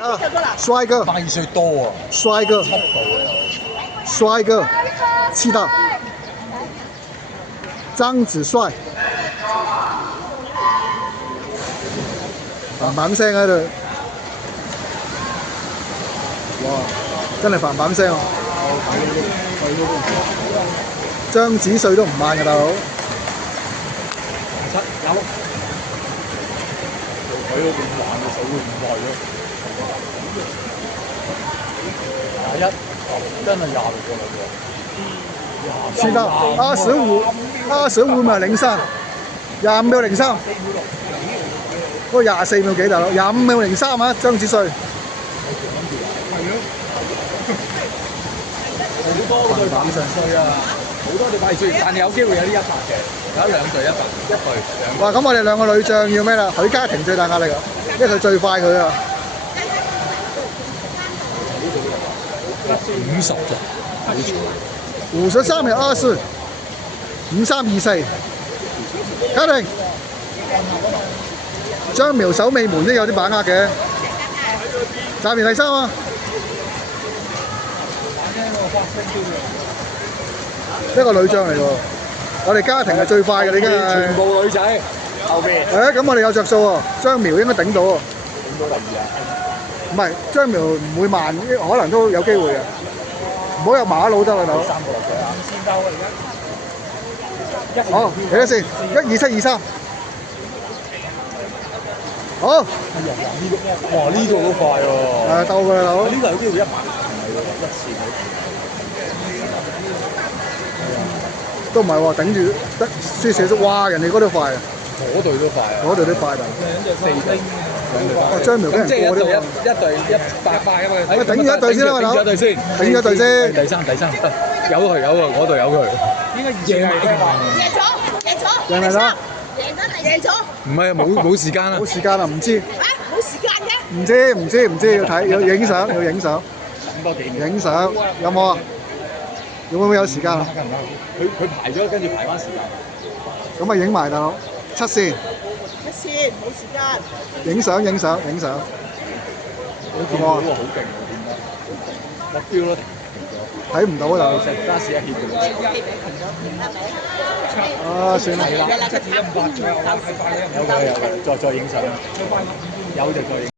啊，帥哥82歲多啊，帥哥7度啊，帥哥，氣到，張子帥，嘭嘭聲喺度，哇，真係嘭嘭聲啊！張子帥都唔慢嘅大佬。有。佢嗰邊玩嘅手會唔耐咯。21，真係26個啦喎。是的，25秒03，25秒03，嗰個24秒幾大佬，25秒03啊，張子帥。好多對85歲啊，好多對82歲，但係有機會有啲100嘅，有2隊100，一隊。哇！咁我哋兩個女將要咩啦？許家婷最大壓力啊，因為佢最快佢啊。50咋？53秒24，5324。家婷，張苗守尾門都有啲把握嘅。暫時第3啊！一個女將嚟喎，我哋家庭係最快嘅，你而家係全部女仔後邊。咁我哋有着數喎，張苗應該頂到喎。頂到第2啊？唔係，張苗唔會慢，可能都有機會嘅。唔好有馬路得啦，大佬。3個落水啊！先兜而家。好，睇下先，12723。好。哇！呢度都快喎。鬥㗎啦，大佬。呢度有機會100，一次都唔係喎，頂住得輸少少，哇！人哋嗰度快啊！嗰隊都快啊！嗰隊都快，大佬。哦，張苗俾人過啲喎。一隊100塊啊嘛！頂住一隊先啦，大佬。頂住一隊先。第三，有佢，嗰隊有佢。應該贏贏咗。唔係冇時間啦。冇時間啦，唔知。冇時間嘅。唔知，要睇，要影相，影相，有冇啊？會唔會有時間啊？佢排咗，跟住排翻時間。咁啊，影埋大佬，7線。冇時間。影相。好冇啊？好勁喎，點解？目標咯，睇唔到啊，大佬。加試一協啊，算啦。有嘅，再影相。有就再影。